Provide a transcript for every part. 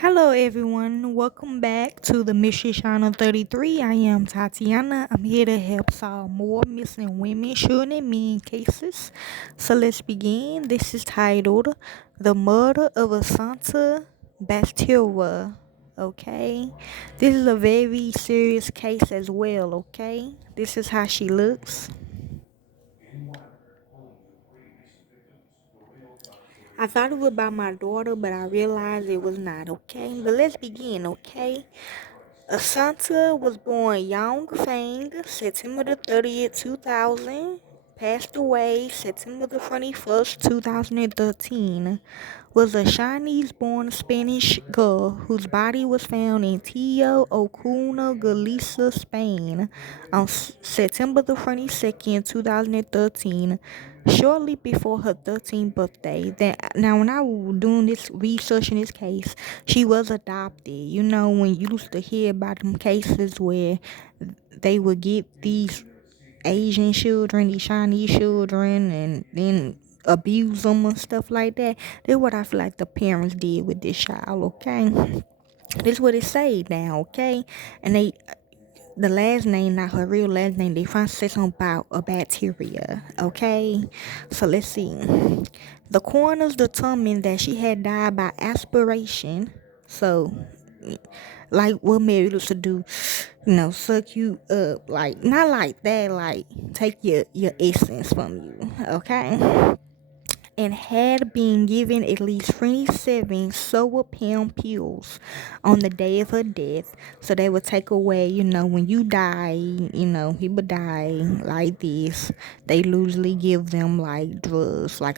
Hello, everyone. Welcome back to the Mystery Channel 33. I am Tatiana. I'm here to help solve more missing women, children, and men cases. So let's begin. This is titled The Murder of Asunta Basterra. Okay, this is a very serious case as well. Okay, this is how she looks. I thought it was about my daughter, but I realized it was not. Okay, but let's begin. Okay. Asanta was born Young Fang, September the 30th, 2000. Passed away September the 21st, 2013. Was a Chinese-born Spanish girl whose body was found in Tio Ocuna, Galicia, Spain on September the 22nd, 2013, shortly before her 13th birthday. Now, when I was doing this research in this case, she was adopted. You know, when you used to hear about them cases where they would get these Asian children, these Chinese children, and then abuse them and stuff like that. That's what I feel like the parents did with this child, okay? This is what it say now, okay? And the last name, not her real last name, they found say something about a bacteria, okay? So let's see. The coroners determined that she had died by aspiration. So, like what Mary used to do, suck you up, like not like that, like take your essence from you, okay? And had been given at least 27 sour pound pills on the day of her death. So they would take away, when you die, people die like this. They usually give them like drugs, like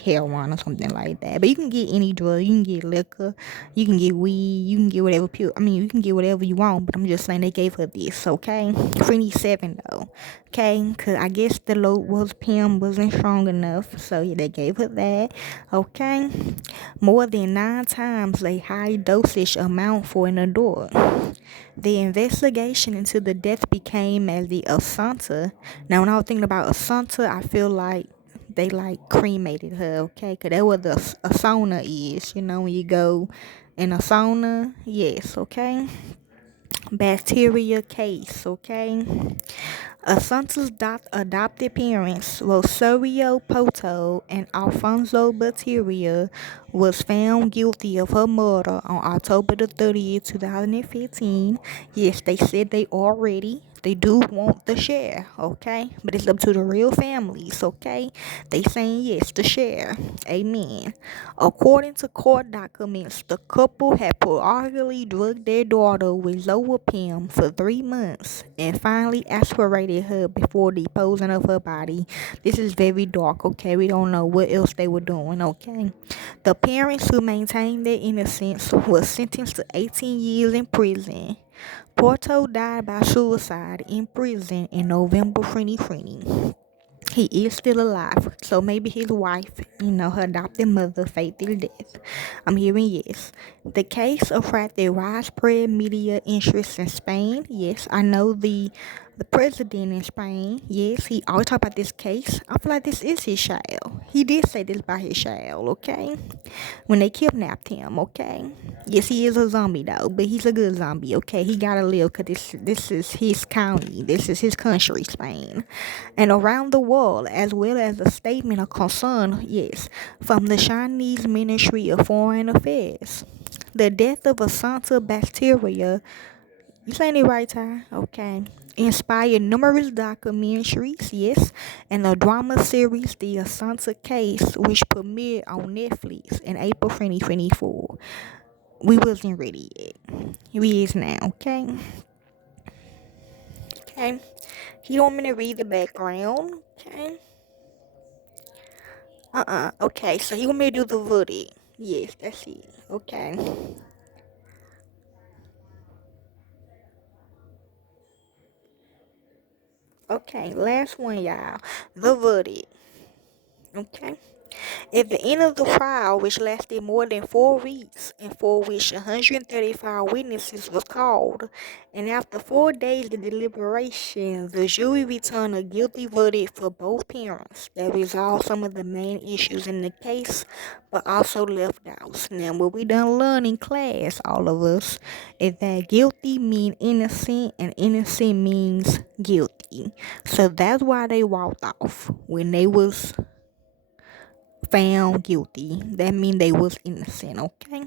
heroin or something like that. But you can get any drug. You can get liquor, you can get weed, you can get whatever pill. I mean, you can get whatever you want. But I'm just saying they gave her this, okay? 27 though. Okay, because I guess the load was Pam wasn't strong enough, so yeah, they gave her that. Okay, more than 9 times a high dosage amount for an adult. The investigation into the death became as the Asunta. Now, when I was thinking about Asunta, I feel like they like cremated her. Okay, because that what a sauna is. You know, when you go in a sauna. Yes. Okay. Bacteria case. Okay. Asunta's adopted parents, Rosario Poto and Alfonso Bateria, was found guilty of her murder on October the 30th, 2015. Yes, they said they do want the share, okay? But it's up to the real families, okay? They saying yes to share. Amen. According to court documents, the couple had periodically drugged their daughter with Zolpidem for 3 months and finally aspirated her before disposing of her body. This is very dark, okay? We don't know what else they were doing, okay? The parents who maintained their innocence were sentenced to 18 years in prison. Porto died by suicide in prison in November 2020. He is still alive, so maybe his wife, her adopted mother, faked his death. I'm hearing yes. The case attracted widespread media interest in Spain. Yes, I know the president in Spain. Yes, he always talk about this case. I feel like this is his child. He did say this about his child, okay? When they kidnapped him, okay? Yes, he is a zombie though, but he's a good zombie, okay? He gotta live because this is his county. This is his country, Spain. And around the world, as well as a statement of concern, yes, from the Chinese Ministry of Foreign Affairs. The death of Asanta Bacteria, you saying it right, Ty? Okay. Inspired numerous documentaries, yes, and the drama series The Asanta Case, which premiered on Netflix in April 2024. We wasn't ready yet. We is now, okay? Okay. You don't want me to read the background, okay? Okay, so you want me to do the verdict? Yes, that's it. Okay. Okay, last one, y'all. The verdict. Okay. At the end of the trial, which lasted more than 4 weeks, and for which 135 witnesses was called, and after 4 days of deliberation, the jury returned a guilty verdict for both parents that resolved some of the main issues in the case, but also left doubts. Now, what we done learn in class, all of us, is that guilty mean innocent, and innocent means guilty. So that's why they walked off when they was found guilty. That mean they was innocent, okay?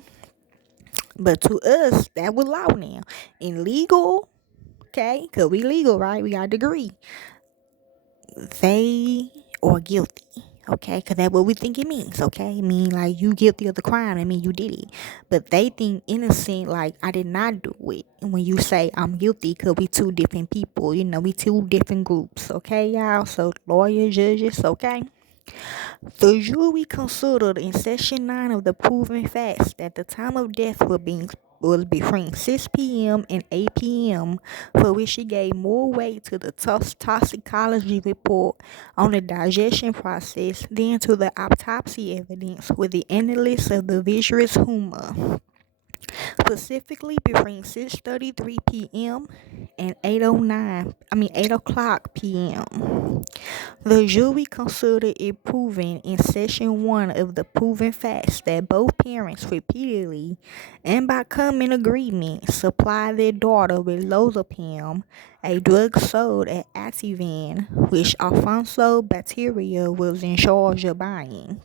But to us, that was law now. In legal, okay, because we legal, right? We got a degree. They are guilty, okay? Because that's what we think it means, okay? It mean like you guilty of the crime, I mean you did it. But they think innocent, like I did not do it. And when you say I'm guilty, because we two different people, we two different groups, okay, y'all? So lawyers, judges, okay? The jury considered in Section 9 of the proven facts that the time of death was between 6 p.m. and 8 p.m., for which she gave more weight to the toxicology report on the digestion process than to the autopsy evidence with the analysis of the viscerous humor, specifically between 6:33 p.m. and 8 o'clock p.m. The jury considered it proven in Section 1 of the proven facts that both parents repeatedly and by common agreement supplied their daughter with lozapam, a drug sold at Ativan, which Alfonso Basterra was in charge of buying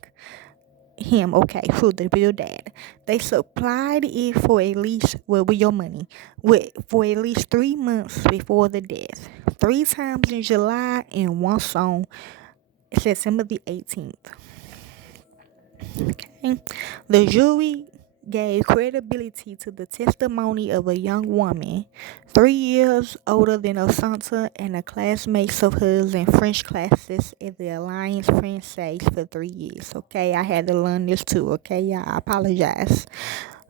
him, okay, for the real dad. They supplied it for at least, well, with your money, for at least 3 months before the death. 3 times in July and once on September the 18th. Okay. The jury gave credibility to the testimony of a young woman 3 years older than Asunta and a classmate of hers in French classes at the Alliance Française for 3 years. Okay, I had to learn this too. Okay, yeah, I apologize.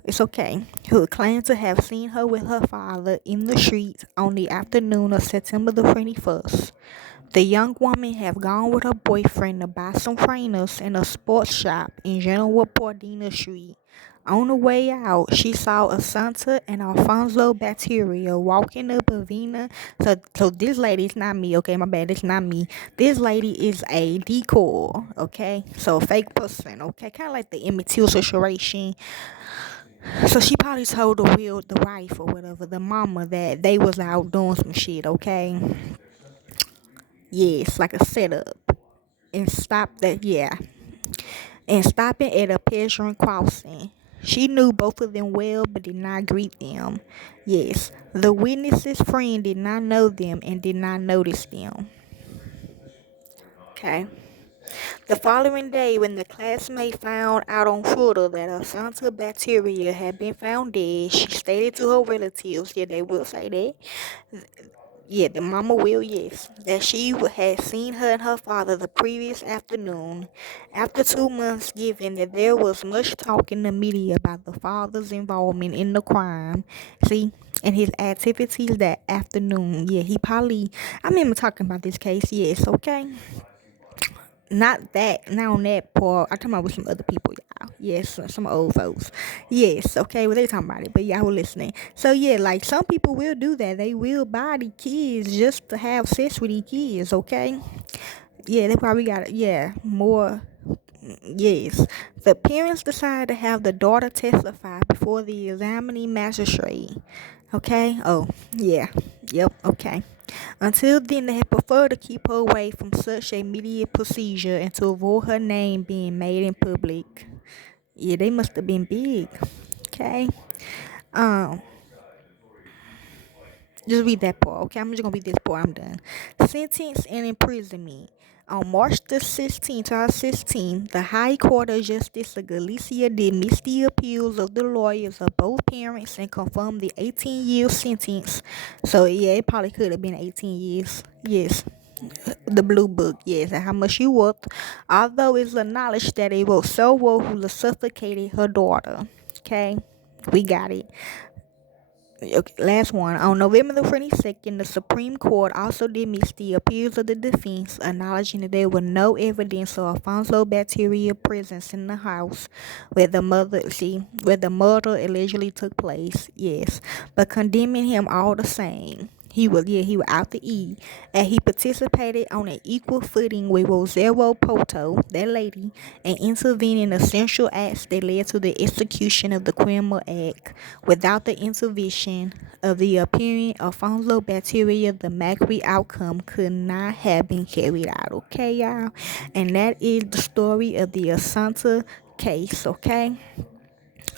It's okay. Who claimed to have seen her with her father in the streets on the afternoon of September the 21st. The young woman had gone with her boyfriend to buy some trainers in a sports shop in General Pordina Street. On the way out, she saw Asunta and Alfonso Bateria walking up Avena. So this lady is not me, okay? My bad, it's not me. This lady is a decoy, okay? So a fake person, okay? Kind of like the Emmett Till situation. So she probably told the wife or whatever, the mama, that they was out doing some shit, okay? Yes, like a setup. And stopping at a pedestrian crossing. She knew both of them well but did not greet them. Yes, the witness's friend did not know them and did not notice them. Okay. The following day, when the classmate found out on Twitter that Asanta Bacteria had been found dead, she stated to her relatives, yeah, they will say that, yeah, the mama will, yes, that she had seen her and her father the previous afternoon. After 2 months, given that there was much talk in the media about the father's involvement in the crime, see, and his activities that afternoon, yeah, he probably, I remember talking about this case, yes, okay? Not on that part. I'm talking about with some other people, y'all. Yes, some old folks. Yes, okay, well, they talking about it, but y'all were listening. So, yeah, like, some people will do that. They will buy the kids just to have sex with the kids, okay? Yeah, they probably got, yeah, more, yes. The parents decided to have the daughter testify before the examining magistrate, okay? Oh, yeah, yep, okay. Until then, they had preferred to keep her away from such a media procedure and to avoid her name being made in public. Yeah, they must have been big. Okay. Um, just read that part. Okay, I'm just gonna read this part. I'm done. Sentence and imprisonment. On March the 16th, 2016, the High Court of Justice of Galicia dismissed the appeals of the lawyers of both parents and confirmed the 18-year sentence. So, yeah, it probably could have been 18 years. Yes. The blue book, yes, and how much she worth, although it's acknowledged that it was Selwa who suffocated her daughter. Okay, we got it. Okay, last one. On November the 22nd, the Supreme Court also dismissed the appeals of the defense, acknowledging that there was no evidence of Alfonso bacteria presence in the house where the murder allegedly took place. Yes, but condemning him all the same. He was out to eat, and he participated on an equal footing with Rosero Poto, that lady, and intervened in essential acts that led to the execution of the criminal act. Without the intervention of the appearing Alfonso bacteria, the Macri outcome could not have been carried out. Okay, y'all? And that is the story of the Asunta case, okay?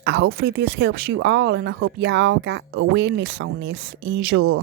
Hopefully this helps you all, and I hope y'all got awareness on this. Enjoy.